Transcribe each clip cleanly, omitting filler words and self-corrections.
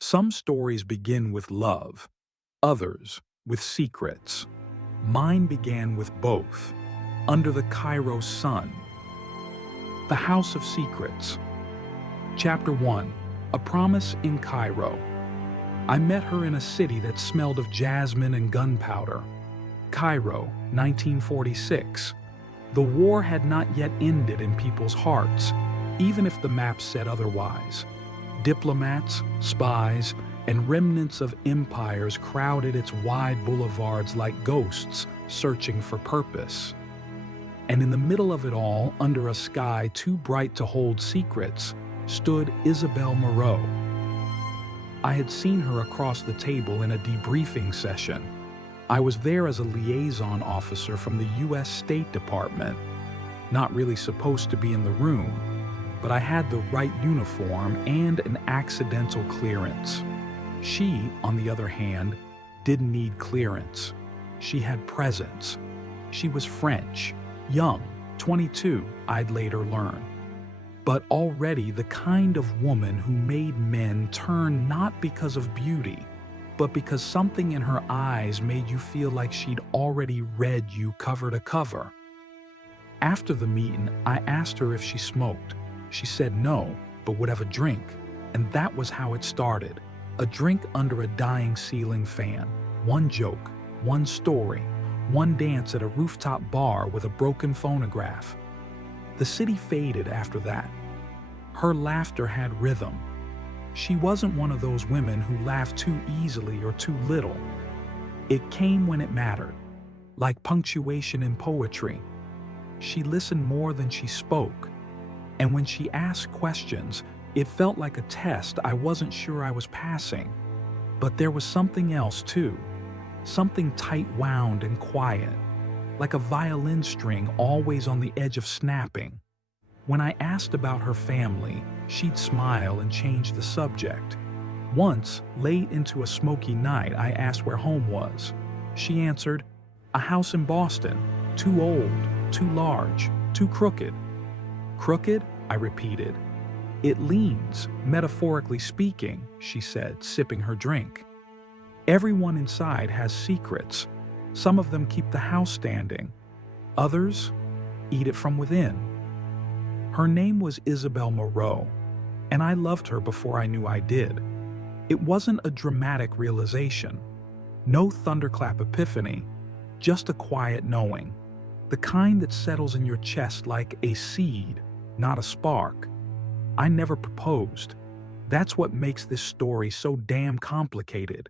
Some stories begin with love, others with secrets. Mine began with both, under the Cairo sun. The House of Secrets. Chapter 1. A Promise in Cairo. I met her in a city that smelled of jasmine and gunpowder. Cairo, 1946. The war had not yet ended in people's hearts, even if the map said otherwise. Diplomats, spies, and remnants of empires crowded its wide boulevards like ghosts searching for purpose. And in the middle of it all, under a sky too bright to hold secrets, stood Isabel Moreau. I had seen her across the table in a debriefing session. I was there as a liaison officer from the U.S. State Department, not really supposed to be in the room, but I had the right uniform and an accidental clearance. She, on the other hand, didn't need clearance. She had presence. She was French, young, 22, I'd later learn, but already the kind of woman who made men turn not because of beauty, but because something in her eyes made you feel like she'd already read you cover to cover. After the meeting, I asked her if she smoked. She said no, but would have a drink, and that was how it started. A drink under a dying ceiling fan, one joke, one story, one dance at a rooftop bar with a broken phonograph. The city faded after that. Her laughter had rhythm. She wasn't one of those women who laughed too easily or too little. It came when it mattered, like punctuation in poetry. She listened more than she spoke, and when she asked questions, it felt like a test I wasn't sure I was passing. But there was something else too, something tight-wound and quiet, like a violin string always on the edge of snapping. When I asked about her family, she'd smile and change the subject. Once, late into a smoky night, I asked where home was. She answered, "A house in Boston, too old, too large, too crooked." "Crooked?" I repeated. "It leans, metaphorically speaking," she said, sipping her drink. "Everyone inside has secrets. Some of them keep the house standing. Others eat it from within." Her name was Isabel Moreau, and I loved her before I knew I did. It wasn't a dramatic realization. No thunderclap epiphany, just a quiet knowing. The kind that settles in your chest like a seed, not a spark. I never proposed. That's what makes this story so damn complicated.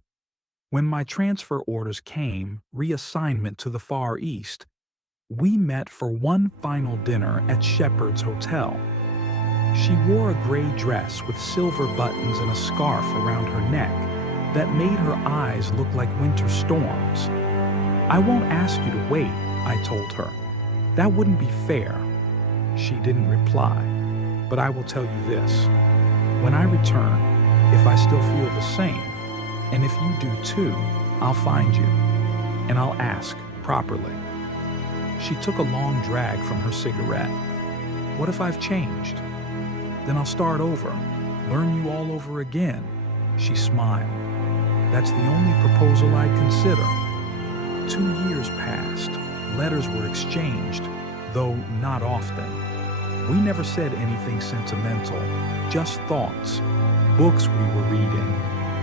When my transfer orders came, reassignment to the Far East, we met for one final dinner at Shepherd's Hotel. She wore a gray dress with silver buttons and a scarf around her neck that made her eyes look like winter storms. "I won't ask you to wait," I told her. "That wouldn't be fair." She didn't reply, but I will tell you this. When I return, if I still feel the same, and if you do too, I'll find you, and I'll ask properly. She took a long drag from her cigarette. "What if I've changed? Then I'll start over, learn you all over again." She smiled. "That's the only proposal I'd consider." 2 years passed. Letters were exchanged, though not often. We never said anything sentimental, just thoughts, books we were reading,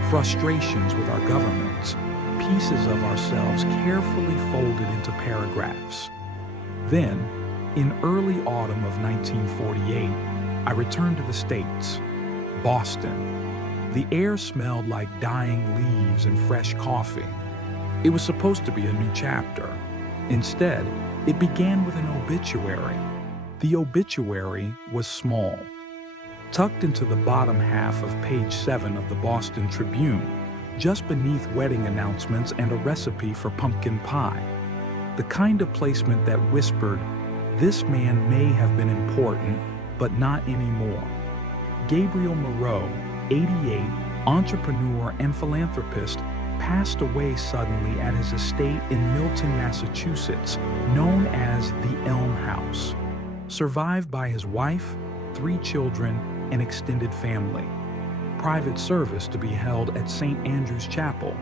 frustrations with our governments, pieces of ourselves carefully folded into paragraphs. Then, in early autumn of 1948, I returned to the States. Boston. The air smelled like dying leaves and fresh coffee. It was supposed to be a new chapter. Instead, it began with an obituary. The obituary was small. Tucked into the bottom half of page 7 of the Boston Tribune, just beneath wedding announcements and a recipe for pumpkin pie. The kind of placement that whispered, "This man may have been important, but not anymore." Gabriel Moreau, 88, entrepreneur and philanthropist, passed away suddenly at his estate in Milton, Massachusetts, known as the Elm House, survived by his wife, 3 children, and extended family. private service to be held at St. Andrew's Chapel.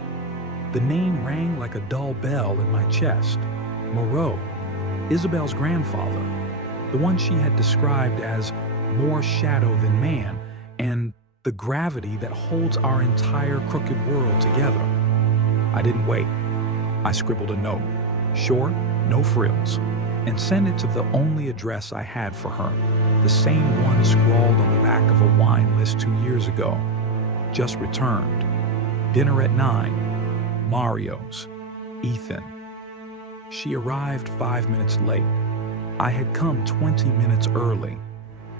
The name rang like a dull bell in my chest. Moreau, Isabel's grandfather, the one she had described as more shadow than man, and the gravity that holds our entire crooked world together. I didn't wait. I scribbled a note, short, no frills, and sent it to the only address I had for her, the same one scrawled on the back of a wine list 2 years ago. Just returned. Dinner at 9. Mario's. Ethan. She arrived 5 minutes late. I had come 20 minutes early.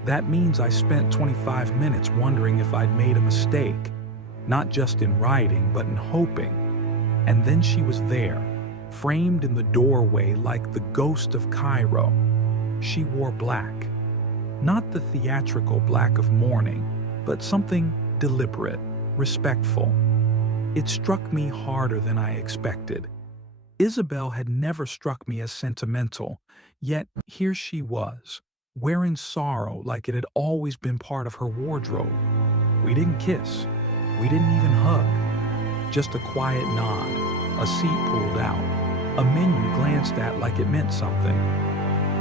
That means I spent 25 minutes wondering if I'd made a mistake, not just in writing, but in hoping. And then she was there, framed in the doorway like the ghost of Cairo. She wore black. Not the theatrical black of mourning, but something deliberate, respectful. It struck me harder than I expected. Isabel had never struck me as sentimental, yet here she was, wearing sorrow like it had always been part of her wardrobe. We didn't kiss. We didn't even hug. Just a quiet nod, a seat pulled out, a menu glanced at like it meant something.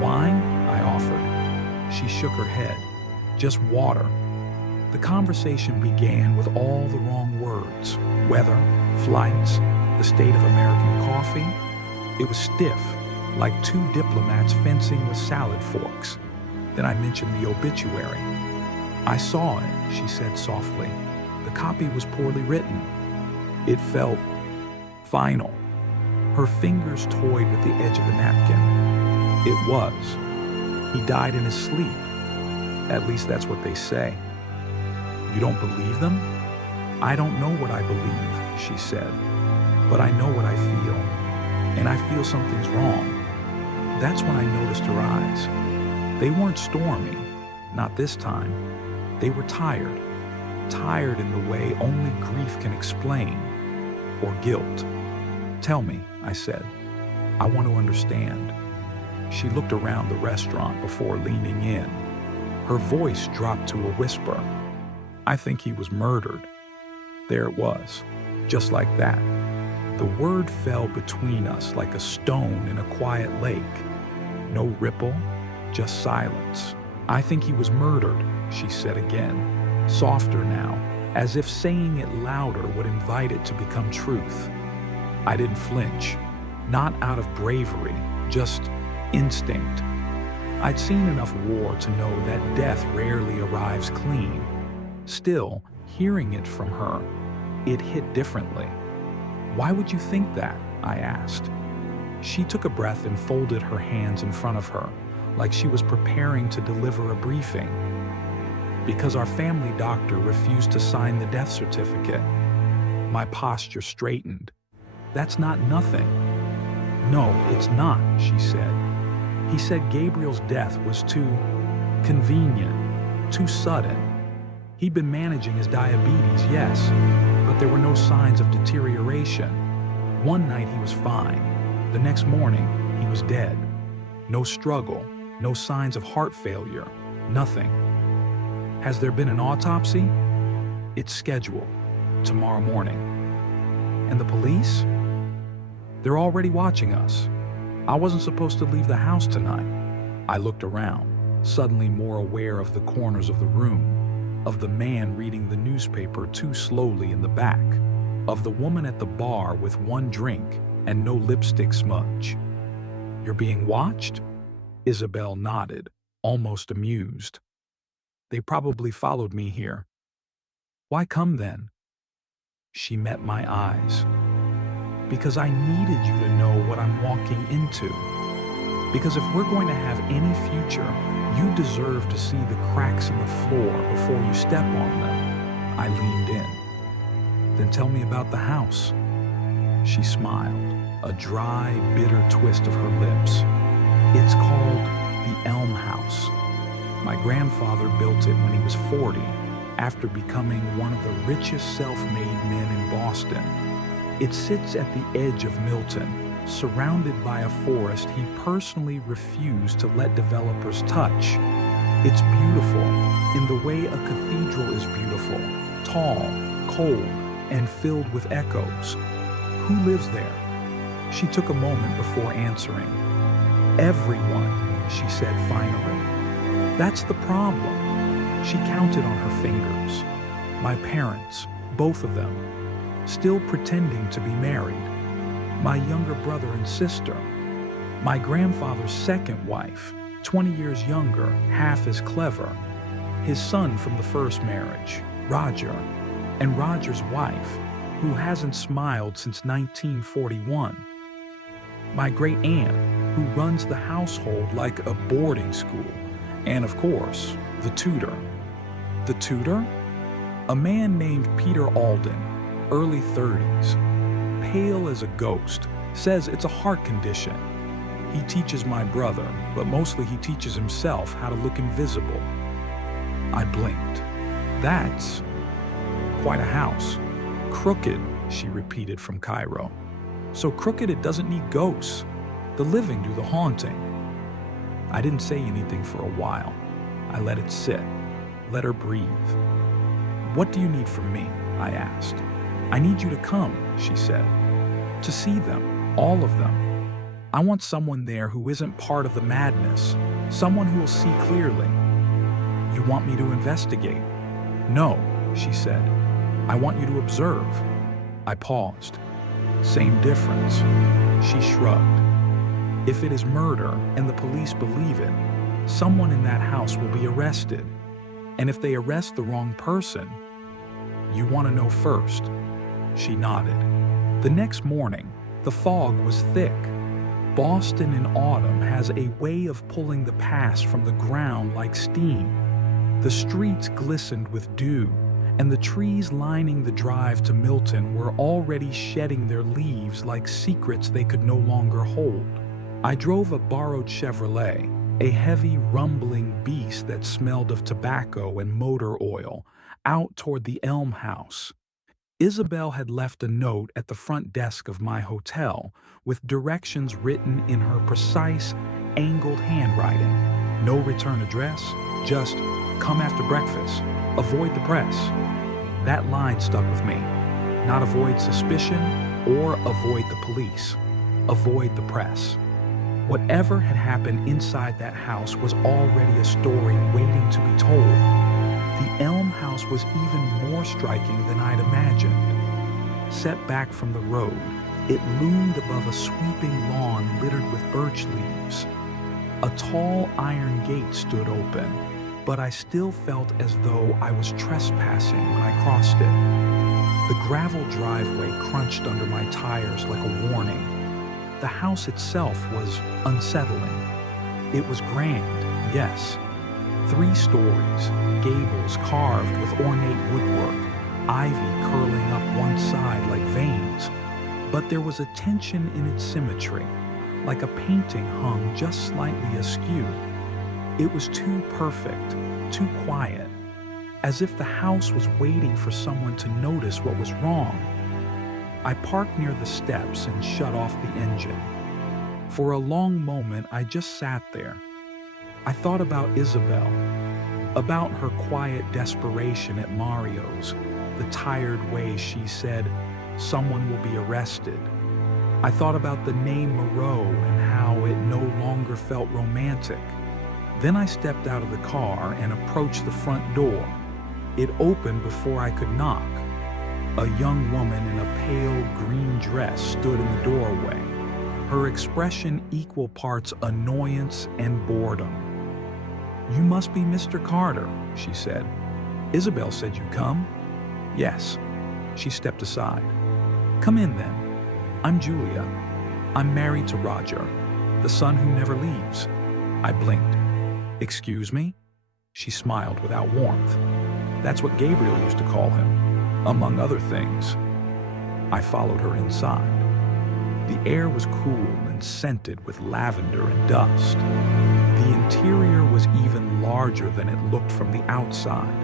Wine? I offered. She shook her head. Just water. The conversation began with all the wrong words. Weather, flights, the state of American coffee. It was stiff, like two diplomats fencing with salad forks. Then I mentioned the obituary. I saw it, she said softly. The copy was poorly written. It felt final. Her fingers toyed with the edge of the napkin. It was. He died in his sleep. At least that's what they say. You don't believe them? I don't know what I believe, she said. But I know what I feel. And I feel something's wrong. That's when I noticed her eyes. They weren't stormy, not this time. They were tired. Tired in the way only grief can explain, or guilt. Tell me, I said. I want to understand. She looked around the restaurant before leaning in. Her voice dropped to a whisper. I think he was murdered. There it was, just like that. The word fell between us like a stone in a quiet lake. No ripple, just silence. I think he was murdered, she said again, softer now, as if saying it louder would invite it to become truth. I didn't flinch, not out of bravery, just instinct. I'd seen enough war to know that death rarely arrives clean. Still, hearing it from her, it hit differently. Why would you think that? I asked. She took a breath and folded her hands in front of her, like she was preparing to deliver a briefing. Because our family doctor refused to sign the death certificate. My posture straightened. That's not nothing. No, it's not, she said. He said Gabriel's death was too convenient, too sudden. He'd been managing his diabetes, yes, but there were no signs of deterioration. One night he was fine. The next morning, he was dead. No struggle, no signs of heart failure, nothing. Has there been an autopsy? It's scheduled, tomorrow morning. And the police? They're already watching us. I wasn't supposed to leave the house tonight. I looked around, suddenly more aware of the corners of the room, of the man reading the newspaper too slowly in the back, of the woman at the bar with one drink and no lipstick smudge. You're being watched? Isabel nodded, almost amused. They probably followed me here. Why come then? She met my eyes. Because I needed you to know what I'm walking into. Because if we're going to have any future, you deserve to see the cracks in the floor before you step on them. I leaned in. Then tell me about the house. She smiled, a dry, bitter twist of her lips. It's called the Elm House. My grandfather built it when he was 40, after becoming one of the richest self-made men in Boston. It sits at the edge of Milton, surrounded by a forest he personally refused to let developers touch. It's beautiful in the way a cathedral is beautiful, tall, cold, and filled with echoes. Who lives there? She took a moment before answering. Everyone, she said finally. That's the problem. She counted on her fingers. My parents, both of them, still pretending to be married. My younger brother and sister. My grandfather's second wife, 20 years younger, half as clever. His son from the first marriage, Roger, and Roger's wife, who hasn't smiled since 1941. My great aunt, who runs the household like a boarding school. And of course, the tutor. The tutor? A man named Peter Alden, early 30s, pale as a ghost, says it's a heart condition. He teaches my brother, but mostly he teaches himself how to look invisible. I blinked. That's quite a house. Crooked, she repeated from Cairo. So crooked it doesn't need ghosts. The living do the haunting. I didn't say anything for a while. I let it sit, let her breathe. What do you need from me? I asked. I need you to come, she said. To see them, all of them. I want someone there who isn't part of the madness, someone who will see clearly. You want me to investigate? No, she said. I want you to observe. I paused. Same difference. She shrugged. If it is murder and the police believe it, someone in that house will be arrested. And if they arrest the wrong person, you want to know first. She nodded. The next morning, the fog was thick. Boston in autumn has a way of pulling the past from the ground like steam. The streets glistened with dew, and the trees lining the drive to Milton were already shedding their leaves like secrets they could no longer hold. I drove a borrowed Chevrolet, a heavy, rumbling beast that smelled of tobacco and motor oil, out toward the Elm House. Isabel had left a note at the front desk of my hotel with directions written in her precise, angled handwriting. No return address, just come after breakfast, avoid the press. That line stuck with me. Not avoid suspicion or avoid the police. Avoid the press. Whatever had happened inside that house was already a story waiting to be told. The Elm House was even more striking than I'd imagined. Set back from the road, it loomed above a sweeping lawn littered with birch leaves. A tall iron gate stood open, but I still felt as though I was trespassing when I crossed it. The gravel driveway crunched under my tires like a warning. The house itself was unsettling. It was grand, yes. 3 stories, gables carved with ornate woodwork, ivy curling up one side like veins. But there was a tension in its symmetry, like a painting hung just slightly askew. It was too perfect, too quiet, as if the house was waiting for someone to notice what was wrong. I parked near the steps and shut off the engine. For a long moment, I just sat there. I thought about Isabel, about her quiet desperation at Mario's, the tired way she said, "Someone will be arrested." I thought about the name Moreau and how it no longer felt romantic. Then I stepped out of the car and approached the front door. It opened before I could knock. A young woman in a pale green dress stood in the doorway, her expression equal parts annoyance and boredom. "You must be Mr. Carter," she said. "Isabel said you'd come." "Yes." She stepped aside. "Come in then. I'm Julia. I'm married to Roger, the son who never leaves." I blinked. "Excuse me?" She smiled without warmth. "That's what Gabriel used to call him, among other things." I followed her inside. The air was cool and scented with lavender and dust. The interior was even larger than it looked from the outside.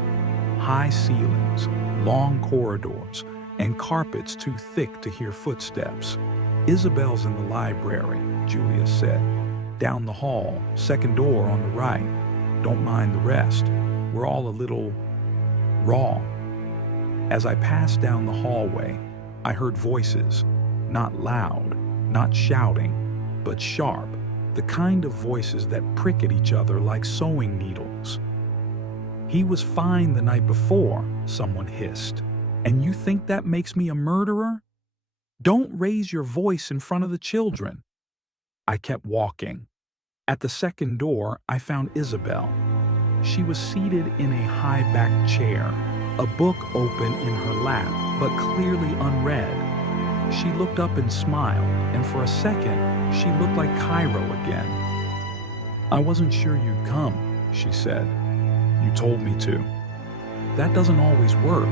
High ceilings, long corridors, and carpets too thick to hear footsteps. "Isabel's in the library," Julia said. "Down the hall, second door on the right. Don't mind the rest. We're all a little raw." As I passed down the hallway, I heard voices, not loud, not shouting, but sharp, the kind of voices that prick at each other like sewing needles. "He was fine the night before," someone hissed. "And you think that makes me a murderer? Don't raise your voice in front of the children." I kept walking. At the second door, I found Isabel. She was seated in a high-backed chair, a book open in her lap, but clearly unread. She looked up and smiled, and for a second, she looked like Cairo again. "I wasn't sure you'd come," she said. "You told me to." "That doesn't always work.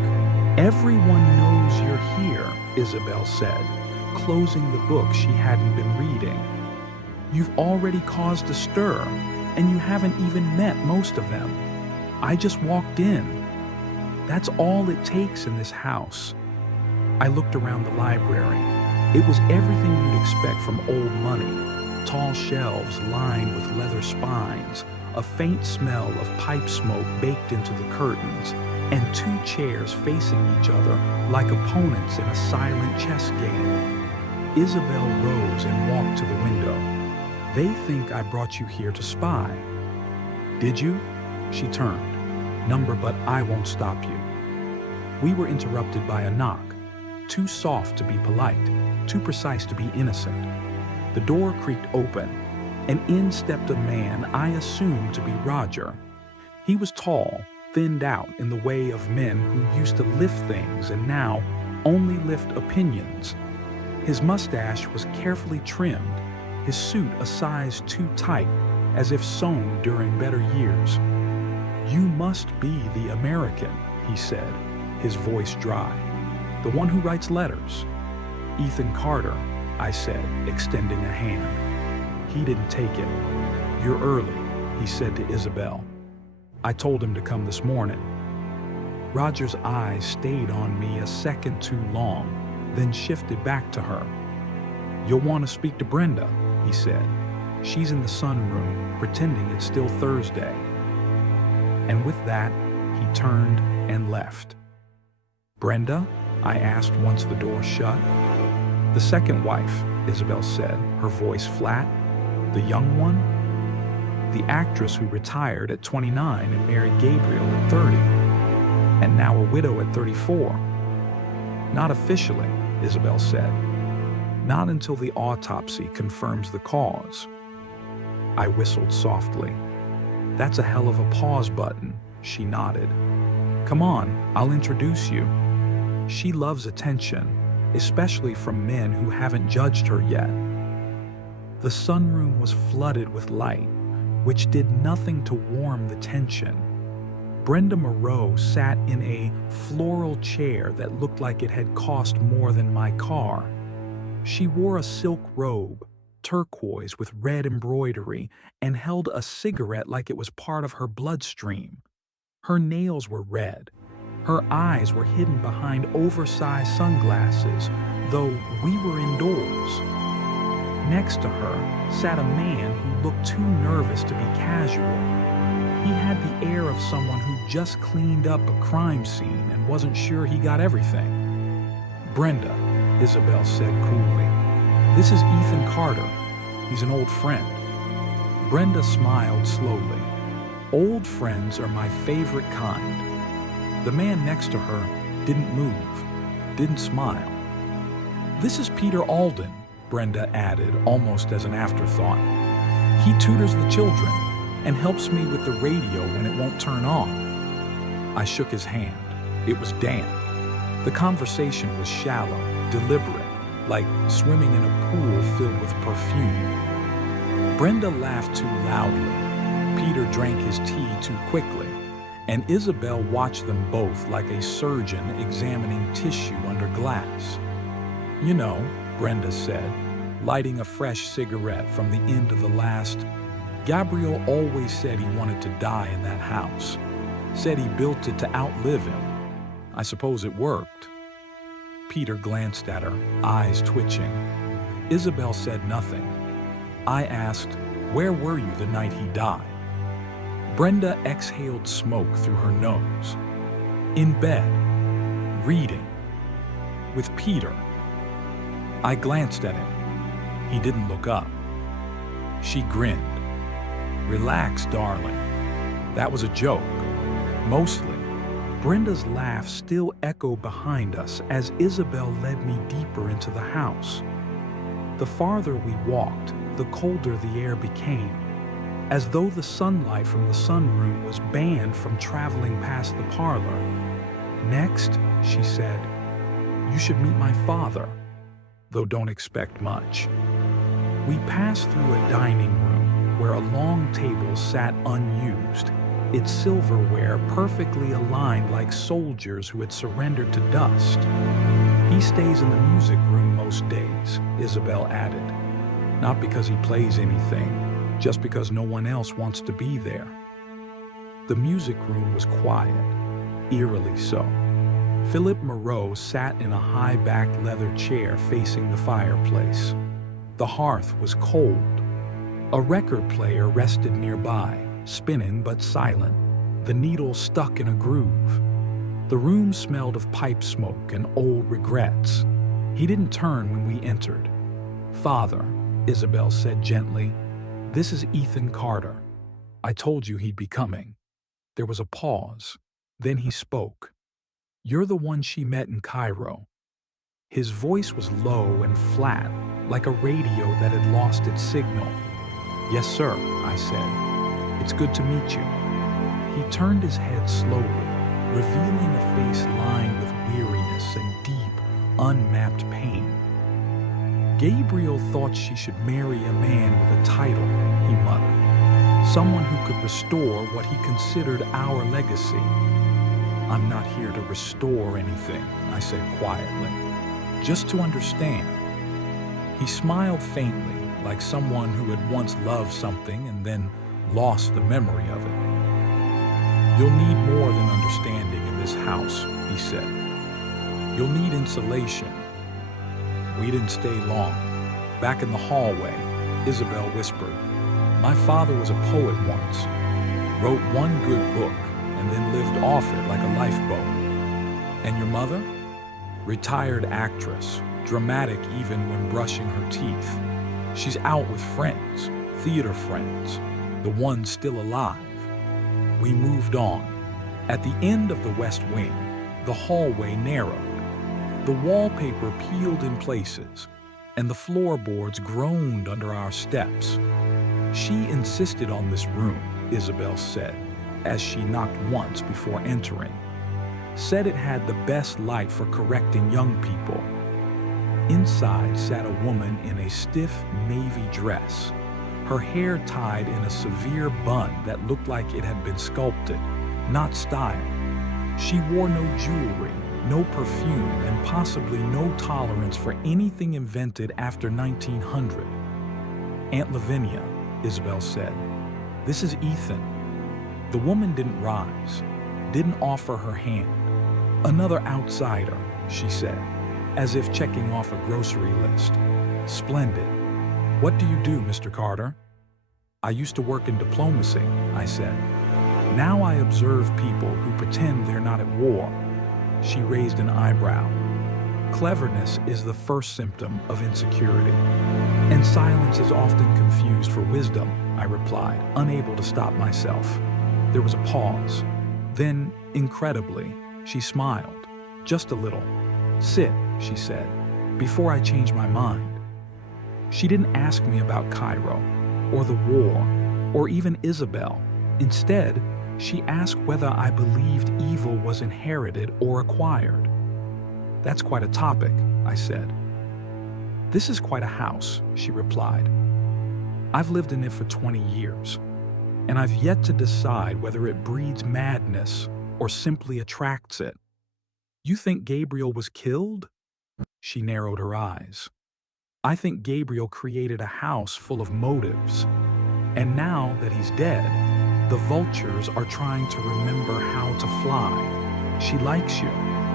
Everyone knows you're here," Isabel said, closing the book she hadn't been reading. "You've already caused a stir, and you haven't even met most of them. I just walked in. That's all it takes in this house." I looked around the library. It was everything you'd expect from old money. Tall shelves lined with leather spines, a faint smell of pipe smoke baked into the curtains, and two chairs facing each other like opponents in a silent chess game. Isabel rose and walked to the window. "They think I brought you here to spy." "Did you?" She turned. "Number, but I won't stop you." We were interrupted by a knock. Too soft to be polite, too precise to be innocent. The door creaked open, and in stepped a man I assumed to be Roger. He was tall, thinned out in the way of men who used to lift things and now only lift opinions. His mustache was carefully trimmed, his suit a size too tight, as if sewn during better years. "You must be the American," he said, his voice dry. "The one who writes letters." "Ethan Carter," I said, extending a hand. He didn't take it. "You're early," he said to Isabel. "I told him to come this morning." Roger's eyes stayed on me a second too long, then shifted back to her. "You'll want to speak to Brenda," he said. "She's in the sunroom, pretending it's still Thursday." And with that, he turned and left. "Brenda?" I asked once the door shut. "The second wife," Isabel said, her voice flat. "The young one?" "The actress who retired at 29 and married Gabriel at 30, and now a widow at 34. "Not officially," Isabel said. "Not until the autopsy confirms the cause." I whistled softly. "That's a hell of a pause button," she nodded. "Come on, I'll introduce you." She loves attention, especially from men who haven't judged her yet. The sunroom was flooded with light, which did nothing to warm the tension. Brenda Moreau sat in a floral chair that looked like it had cost more than my car. She wore a silk robe, turquoise with red embroidery, and held a cigarette like it was part of her bloodstream. Her nails were red. Her eyes were hidden behind oversized sunglasses, though we were indoors. Next to her sat a man who looked too nervous to be casual. He had the air of someone who just cleaned up a crime scene and wasn't sure he got everything. "Brenda," Isabel said coolly. "This is Ethan Carter. He's an old friend." Brenda smiled slowly. "Old friends are my favorite kind." The man next to her didn't move, didn't smile. "This is Peter Alden," Brenda added almost as an afterthought. "He tutors the children and helps me with the radio when it won't turn on." I shook his hand. It was damp. The conversation was shallow, deliberate, like swimming in a pool filled with perfume. Brenda laughed too loudly. Peter drank his tea too quickly, and Isabel watched them both like a surgeon examining tissue under glass. "You know," Brenda said, lighting a fresh cigarette from the end of the last, "Gabriel always said he wanted to die in that house. Said he built it to outlive him. I suppose it worked." Peter glanced at her, eyes twitching. Isabel said nothing. I asked, "Where were you the night he died?" Brenda exhaled smoke through her nose. "In bed." Reading. With Peter. I glanced at him. He didn't look up. She grinned. Relax, darling. That was a joke. Mostly. Brenda's laugh still echoed behind us as Isabel led me deeper into the house. The farther we walked, the colder the air became, as though the sunlight from the sunroom was banned from traveling past the parlor. Next, she said, you should meet my father, though don't expect much. We passed through a dining room where a long table sat unused, its silverware perfectly aligned like soldiers who had surrendered to dust. He stays in the music room most days, Isabel added. Not because he plays anything, just because no one else wants to be there. The music room was quiet, eerily so. Philip Moreau sat in a high-backed leather chair facing the fireplace. The hearth was cold. A record player rested nearby, spinning but silent, the needle stuck in a groove. The room smelled of pipe smoke and old regrets. He didn't turn when we entered. Father, Isabel said gently, this is Ethan Carter. I told you he'd be coming. There was a pause. Then he spoke. You're the one she met in Cairo. His voice was low and flat, like a radio that had lost its signal. Yes, sir, I said. It's good to meet you. He turned his head slowly, revealing a face lined with weariness and deep, unmapped pain. Gabriel thought she should marry a man with a title, he muttered. Someone who could restore what he considered our legacy. I'm not here to restore anything, I said quietly. Just to understand. He smiled faintly, like someone who had once loved something and then lost the memory of it. You'll need more than understanding in this house, he said. You'll need insulation. We didn't stay long. Back in the hallway, Isabel whispered, my father was a poet once, wrote one good book, and then lived off it like a lifeboat. And your mother? Retired actress, dramatic even when brushing her teeth. She's out with friends, theater friends, the ones still alive. We moved on. At the end of the west wing, the hallway narrowed. The wallpaper peeled in places, and the floorboards groaned under our steps. She insisted on this room, Isabel said, as she knocked once before entering. Said it had the best light for correcting young people. Inside sat a woman in a stiff navy dress, her hair tied in a severe bun that looked like it had been sculpted, not styled. She wore no jewelry, no perfume, and possibly no tolerance for anything invented after 1900. Aunt Lavinia, Isabel said, this is Ethan. The woman didn't rise, didn't offer her hand. Another outsider, she said, as if checking off a grocery list. Splendid. What do you do, Mr. Carter? I used to work in diplomacy, I said. Now I observe people who pretend they're not at war. She raised an eyebrow. Cleverness is the first symptom of insecurity, and silence is often confused for wisdom, I replied, unable to stop myself. There was a pause. Then, incredibly, she smiled, just a little. Sit, she said, before I change my mind. She didn't ask me about Cairo, or the war, or even Isabel. Instead, she asked whether I believed evil was inherited or acquired. That's quite a topic, I said. This is quite a house, she replied. I've lived in it for 20 years, and I've yet to decide whether it breeds madness or simply attracts it. You think Gabriel was killed? She narrowed her eyes. I think Gabriel created a house full of motives, and now that he's dead, the vultures are trying to remember how to fly. She likes you,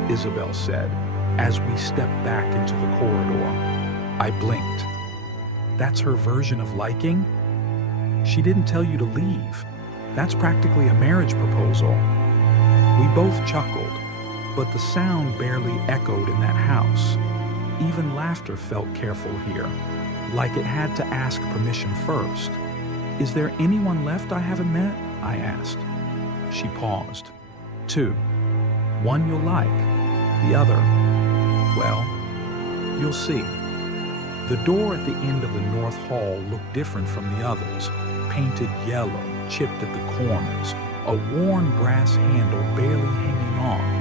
Isabel said, as we stepped back into the corridor. I blinked. That's her version of liking? She didn't tell you to leave. That's practically a marriage proposal. We both chuckled, but the sound barely echoed in that house. Even laughter felt careful here, like it had to ask permission first. "Is there anyone left I haven't met?" I asked. She paused. "Two. One you'll like. The other, well, you'll see." The door at the end of the north hall looked different from the others, painted yellow, chipped at the corners, a worn brass handle barely hanging on.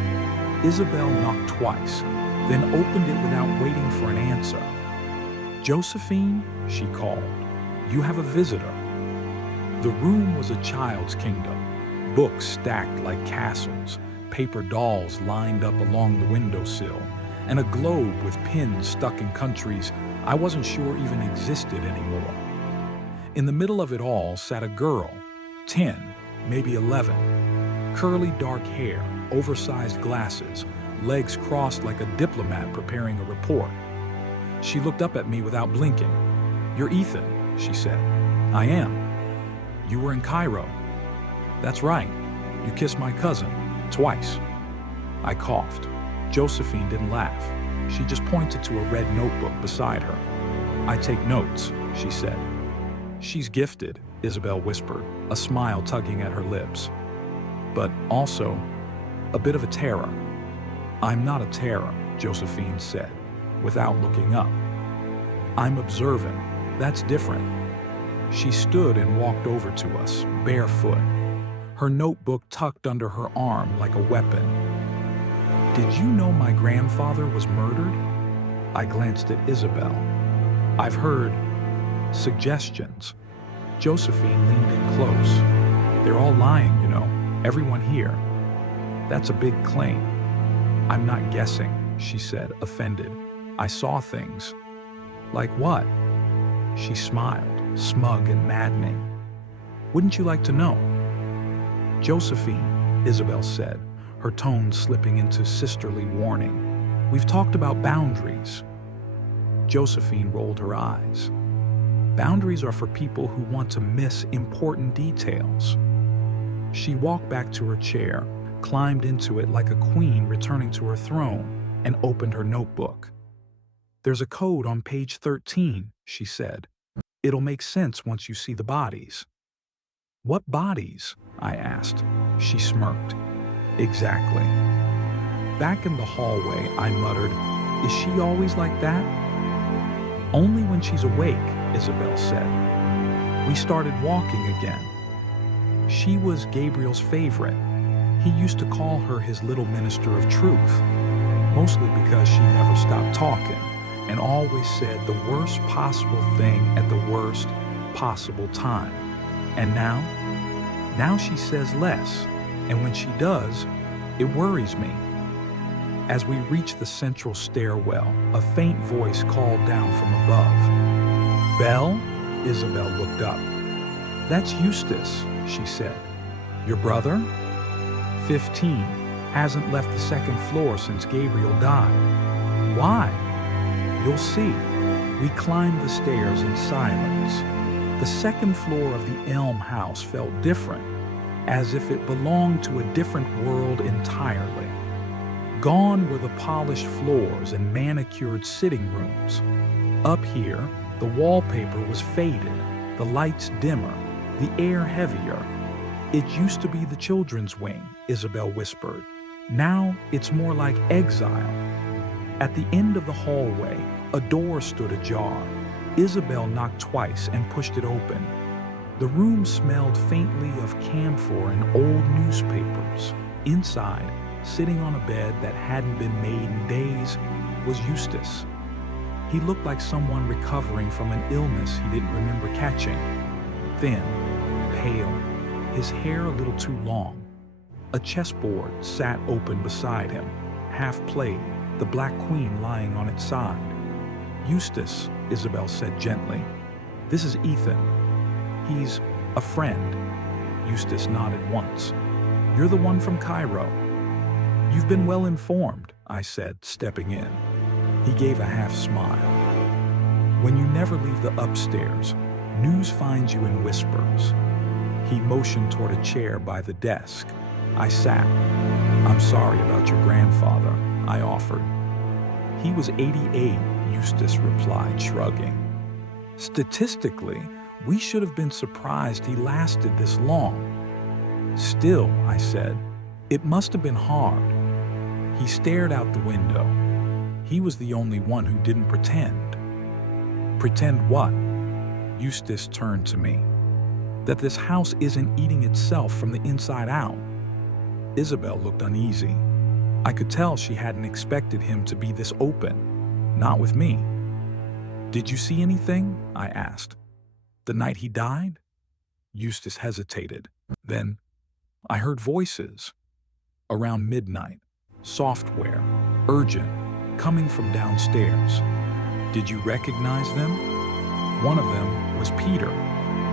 Isabel knocked twice, then opened it without waiting for an answer. "Josephine," she called, "you have a visitor." The room was a child's kingdom, books stacked like castles, paper dolls lined up along the windowsill, and a globe with pins stuck in countries I wasn't sure even existed anymore. In the middle of it all sat a girl, 10, maybe 11. Curly dark hair, oversized glasses, legs crossed like a diplomat preparing a report. She looked up at me without blinking. "You're Ethan," she said. "I am." "You were in Cairo." "That's right. You kissed my cousin, twice." I coughed. Josephine didn't laugh. She just pointed to a red notebook beside her. "I take notes," she said. "She's gifted," Isabel whispered, a smile tugging at her lips. "But also, a bit of a terror." "I'm not a terror," Josephine said, without looking up. "I'm observant. That's different." She stood and walked over to us, barefoot, her notebook tucked under her arm like a weapon. "Did you know my grandfather was murdered?" I glanced at Isabel. "I've heard suggestions." Josephine leaned in close. "They're all lying, you know, everyone here." "That's a big claim." "I'm not guessing," she said, offended. "I saw things." "Like what?" She smiled, smug and maddening. "Wouldn't you like to know?" "Josephine," Isabel said, her tone slipping into sisterly warning. "We've talked about boundaries." Josephine rolled her eyes. "Boundaries are for people who want to miss important details." She walked back to her chair, climbed into it like a queen returning to her throne, and opened her notebook. "There's a code on page 13, she said. "It'll make sense once you see the bodies." "What bodies?" I asked. She smirked. "Exactly." Back in the hallway, I muttered, "Is she always like that?" "Only when she's awake," Isabel said. We started walking again. She was Gabriel's favorite. He used to call her his little minister of truth, mostly because she never stopped talking and always said the worst possible thing at the worst possible time. And now she says less, and when she does, it worries me. As we reached the central stairwell, a faint voice called down from above. "Belle?" Isabel looked up. "That's Eustace," she said. "Your brother?" 15, hasn't left the second floor since Gabriel died. "Why?" "You'll see." We climbed the stairs in silence. The second floor of the Elm House felt different, as if it belonged to a different world entirely. Gone were the polished floors and manicured sitting rooms. Up here, the wallpaper was faded, the lights dimmer, the air heavier. "It used to be the children's wing," Isabel whispered. "Now it's more like exile." At the end of the hallway, a door stood ajar. Isabel knocked twice and pushed it open. The room smelled faintly of camphor and old newspapers. Inside, sitting on a bed that hadn't been made in days, was Eustace. He looked like someone recovering from an illness he didn't remember catching. Thin, pale, his hair a little too long. A chessboard sat open beside him, half played, the black queen lying on its side. "Eustace," Isabel said gently. "This is Ethan. He's a friend." Eustace nodded once. "You're the one from Cairo." "You've been well informed," I said, stepping in. He gave a half smile. "When you never leave the upstairs, news finds you in whispers." He motioned toward a chair by the desk. I sat. I'm sorry about your grandfather, I offered. He was 88, Eustace replied, shrugging. Statistically, we should have been surprised he lasted this long. Still, I said, it must have been hard. He stared out the window. He was the only one who didn't pretend. Pretend what? Eustace turned to me. That this house isn't eating itself from the inside out. Isabel looked uneasy. I could tell she hadn't expected him to be this open. Not with me. Did you see anything? I asked. The night he died? Eustace hesitated. Then I heard voices. Around midnight. Software. Urgent. Coming from downstairs. Did you recognize them? One of them was Peter.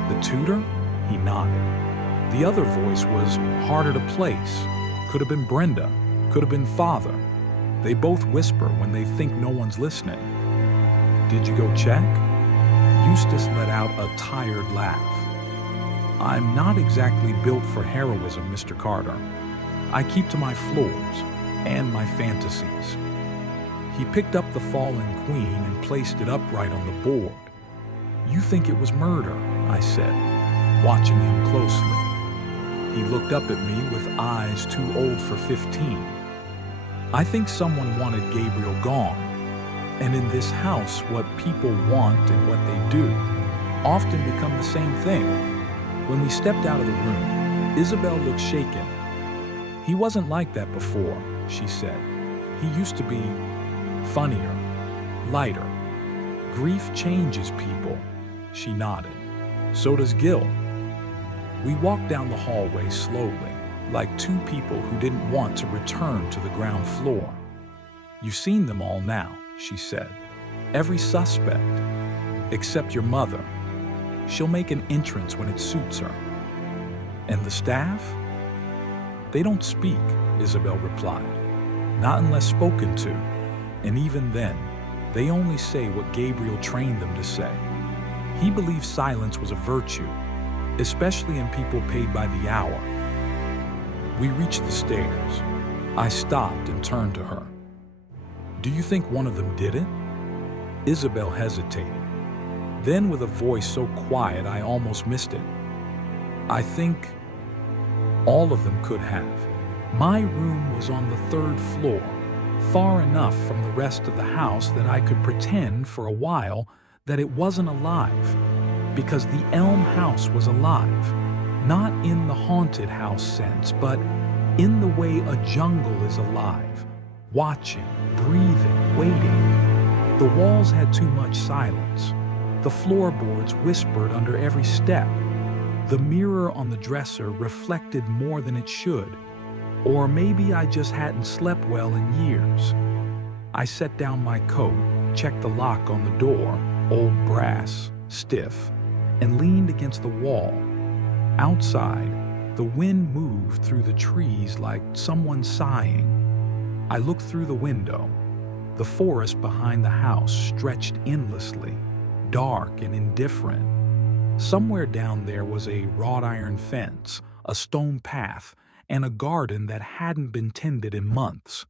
The tutor? He nodded. The other voice was harder to place. Could have been Brenda. Could have been Father. They both whisper when they think no one's listening. Did you go check? Eustace let out a tired laugh. I'm not exactly built for heroism, Mr. Carter. I keep to my floors and my fantasies. He picked up the fallen queen and placed it upright on the board. You think it was murder, I said, watching him closely. He looked up at me with eyes too old for 15. I think someone wanted Gabriel gone. And in this house, what people want and what they do often become the same thing. When we stepped out of the room, Isabel looked shaken. He wasn't like that before, she said. He used to be funnier, lighter. Grief changes people, she nodded. So does Gil. We walked down the hallway slowly, like two people who didn't want to return to the ground floor. You've seen them all now, she said. Every suspect, except your mother. She'll make an entrance when it suits her. And the staff? They don't speak, Isabel replied. Not unless spoken to. And even then, they only say what Gabriel trained them to say. He believed silence was a virtue, especially in people paid by the hour. We reached the stairs. I stopped and turned to her. Do you think one of them did it? Isabel hesitated. Then with a voice so quiet I almost missed it. I think all of them could have. My room was on the 3rd floor, far enough from the rest of the house that I could pretend for a while that it wasn't alive, because the Elm House was alive, not in the haunted house sense, but in the way a jungle is alive, watching, breathing, waiting. The walls had too much silence. The floorboards whispered under every step. The mirror on the dresser reflected more than it should. Or maybe I just hadn't slept well in years. I set down my coat, checked the lock on the door, old brass, stiff, and leaned against the wall. Outside, the wind moved through the trees like someone sighing. I looked through the window. The forest behind the house stretched endlessly, dark and indifferent. Somewhere down there was a wrought iron fence, a stone path, and a garden that hadn't been tended in months.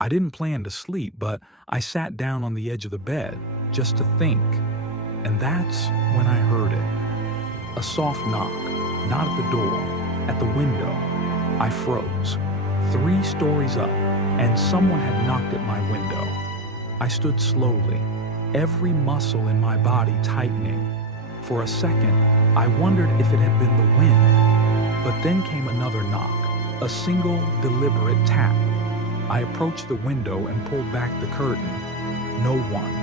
I didn't plan to sleep, but I sat down on the edge of the bed just to think. And that's when I heard it. A soft knock, not at the door, at the window. I froze. 3 stories up, and someone had knocked at my window. I stood slowly, every muscle in my body tightening. For a second, I wondered if it had been the wind. But then came another knock, a single, deliberate tap. I approached the window and pulled back the curtain. No one.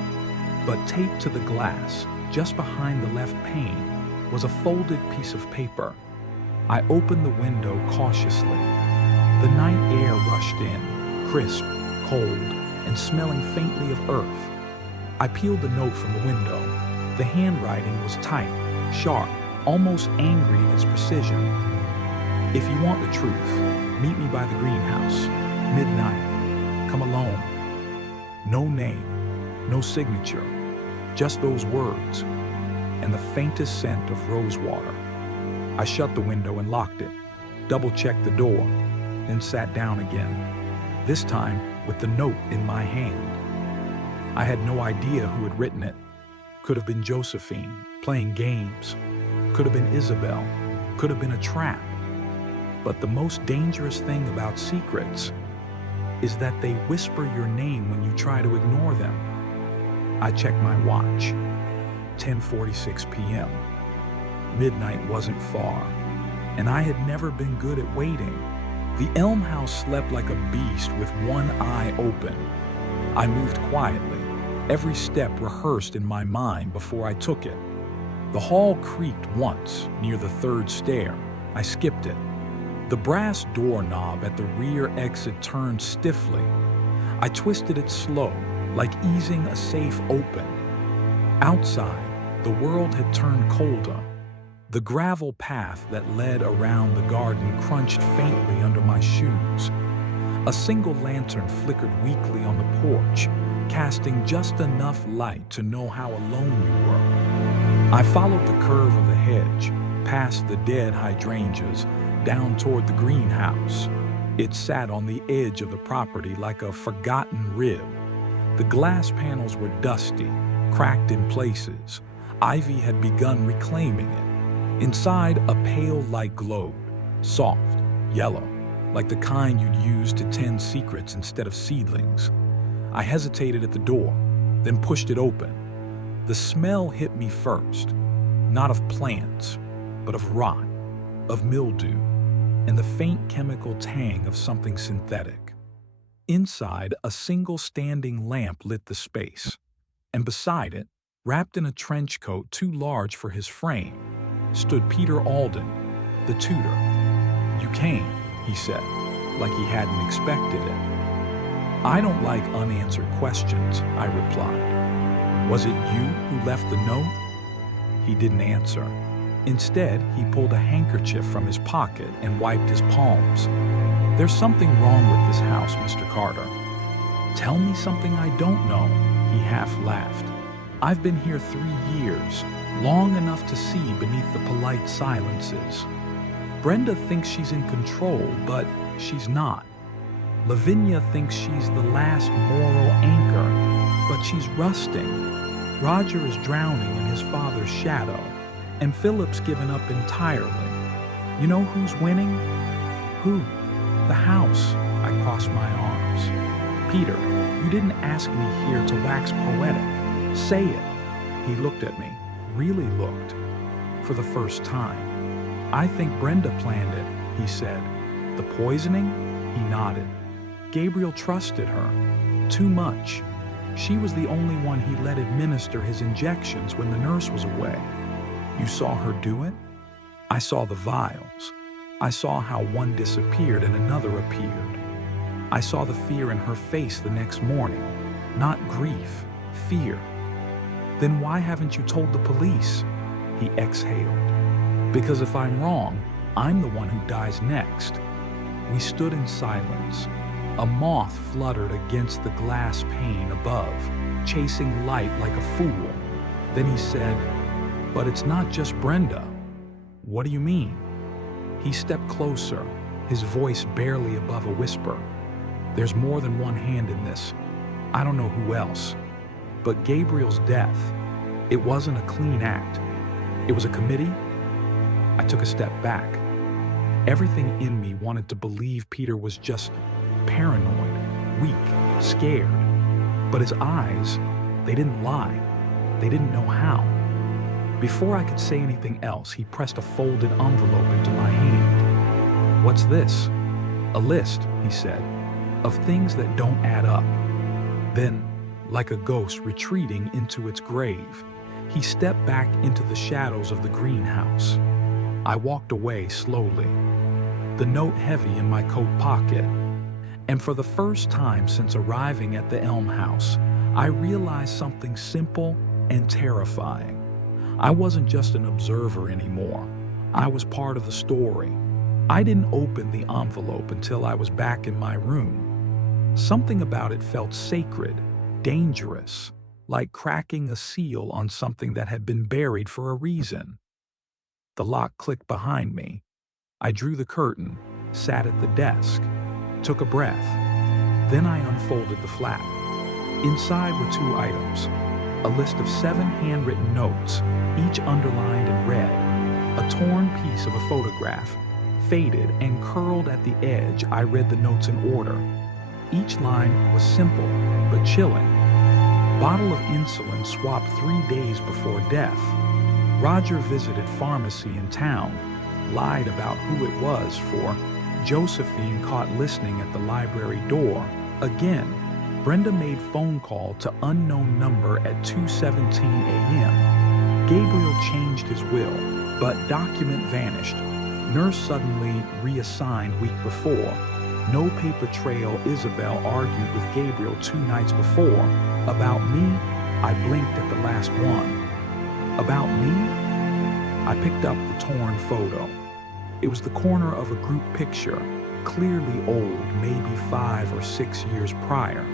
But taped to the glass, just behind the left pane, was a folded piece of paper. I opened the window cautiously. The night air rushed in, crisp, cold, and smelling faintly of earth. I peeled the note from the window. The handwriting was tight, sharp, almost angry in its precision. If you want the truth, meet me by the greenhouse. Midnight. Come alone. No name, no signature, just those words, and the faintest scent of rose water. I shut the window and locked it, double-checked the door. then sat down again, this time with the note in my hand. I had no idea who had written it. Could have been Josephine, playing games. Could have been Isabel. Could have been a trap. But the most dangerous thing about secrets is that they whisper your name when you try to ignore them. I checked my watch. 10:46 p.m. Midnight wasn't far, and I had never been good at waiting. The Elm House slept like a beast with one eye open. I moved quietly, every step rehearsed in my mind before I took it. The hall creaked once, near the third stair. I skipped it. The brass doorknob at the rear exit turned stiffly. I twisted it slow, like easing a safe open. Outside, the world had turned colder. The gravel path that led around the garden crunched faintly under my shoes. A single lantern flickered weakly on the porch, casting just enough light to know how alone we were. I followed the curve of the hedge, past the dead hydrangeas, down toward the greenhouse. It sat on the edge of the property like a forgotten rib. The glass panels were dusty, cracked in places. Ivy had begun reclaiming it. Inside, a pale light glowed, soft, yellow, like the kind you'd use to tend secrets instead of seedlings. I hesitated at the door, then pushed it open. The smell hit me first, not of plants, but of rot, of mildew, and the faint chemical tang of something synthetic. Inside, a single standing lamp lit the space, and beside it, wrapped in a trench coat too large for his frame, stood Peter Alden, the tutor. "You came," he said, like he hadn't expected it. "I don't like unanswered questions," I replied. "Was it you who left the note?" He didn't answer. Instead, he pulled a handkerchief from his pocket and wiped his palms. "There's something wrong with this house, Mr. Carter." "Tell me something I don't know," he half laughed. "I've been here 3 years, long enough to see beneath the polite silences. Brenda thinks she's in control, but she's not. Lavinia thinks she's the last moral anchor, but she's rusting. Roger is drowning in his father's shadow, and Philip's given up entirely. You know who's winning?" "Who?" "The house." I crossed my arms. "Peter, you didn't ask me here to wax poetic. Say it." He looked at me, really looked, for the first time. "I think Brenda planned it," he said. "The poisoning?" He nodded. "Gabriel trusted her. Too much. She was the only one he let administer his injections when the nurse was away." "You saw her do it?" "I saw the vials. I saw how one disappeared and another appeared. I saw the fear in her face the next morning. Not grief, fear." "Then why haven't you told the police?" He exhaled. "Because if I'm wrong, I'm the one who dies next." We stood in silence. A moth fluttered against the glass pane above, chasing light like a fool. Then he said, "But it's not just Brenda." "What do you mean?" He stepped closer, his voice barely above a whisper. "There's more than one hand in this. I don't know who else. But Gabriel's death, it wasn't a clean act. It was a committee." I took a step back. Everything in me wanted to believe Peter was just paranoid, weak, scared. But his eyes, they didn't lie. They didn't know how. Before I could say anything else, he pressed a folded envelope into my hand. "What's this?" "A list," he said, "of things that don't add up." Then, like a ghost retreating into its grave, he stepped back into the shadows of the greenhouse. I walked away slowly, the note heavy in my coat pocket. And for the first time since arriving at the Elm House, I realized something simple and terrifying. I wasn't just an observer anymore. I was part of the story. I didn't open the envelope until I was back in my room. Something about it felt sacred, dangerous, like cracking a seal on something that had been buried for a reason. The lock clicked behind me. I drew the curtain, sat at the desk, took a breath. Then I unfolded the flap. Inside were two items: a list of 7 handwritten notes, each underlined in red, a torn piece of a photograph, faded and curled at the edge. I read the notes in order. Each line was simple, but chilling. Bottle of insulin swapped 3 days before death. Roger visited pharmacy in town, lied about who it was for. Josephine caught listening at the library door. Again, Brenda made phone call to unknown number at 2:17 a.m. Gabriel changed his will, but document vanished. Nurse suddenly reassigned week before. No paper trail. Isabel argued with Gabriel 2 nights before. About me, I blinked at the last one. About me? I picked up the torn photo. It was the corner of a group picture, clearly old, maybe 5 or 6 years prior.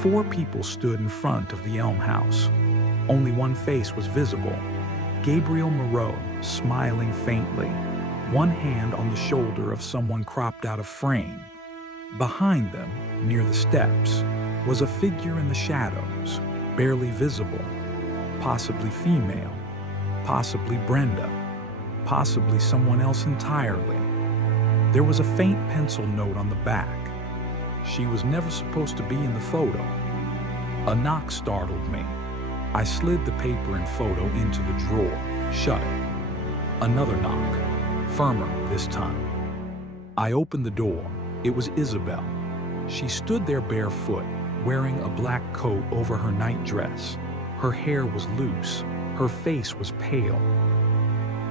4 people stood in front of the Elm House. Only one face was visible: Gabriel Moreau, smiling faintly, one hand on the shoulder of someone cropped out of frame. Behind them, near the steps, was a figure in the shadows, barely visible, possibly female, possibly Brenda, possibly someone else entirely. There was a faint pencil note on the back. She was never supposed to be in the photo. A knock startled me. I slid the paper and photo into the drawer, shut it. Another knock, firmer this time. I opened the door. It was Isabel. She stood there barefoot, wearing a black coat over her nightdress. Her hair was loose. Her face was pale.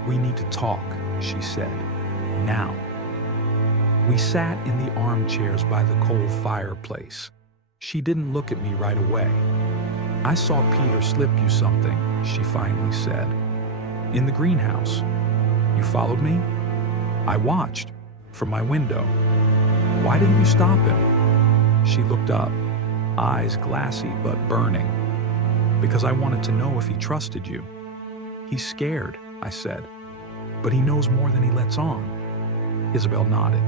"We need to talk," she said. "Now." We sat in the armchairs by the coal fireplace. She didn't look at me right away. "I saw Peter slip you something," she finally said. "In the greenhouse. You followed me?" "I watched, from my window." "Why didn't you stop him?" She looked up, eyes glassy but burning. "Because I wanted to know if he trusted you." "He's scared," I said. "But he knows more than he lets on." Isabel nodded.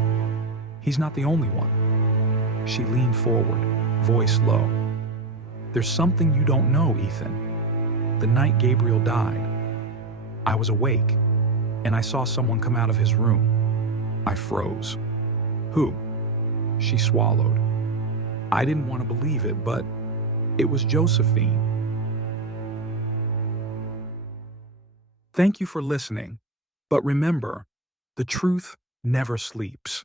"He's not the only one." She leaned forward, voice low. "There's something you don't know, Ethan. The night Gabriel died, I was awake, and I saw someone come out of his room." I froze. "Who?" She swallowed. I didn't want to believe it, but it was Josephine. Thank you for listening, but remember, the truth never sleeps.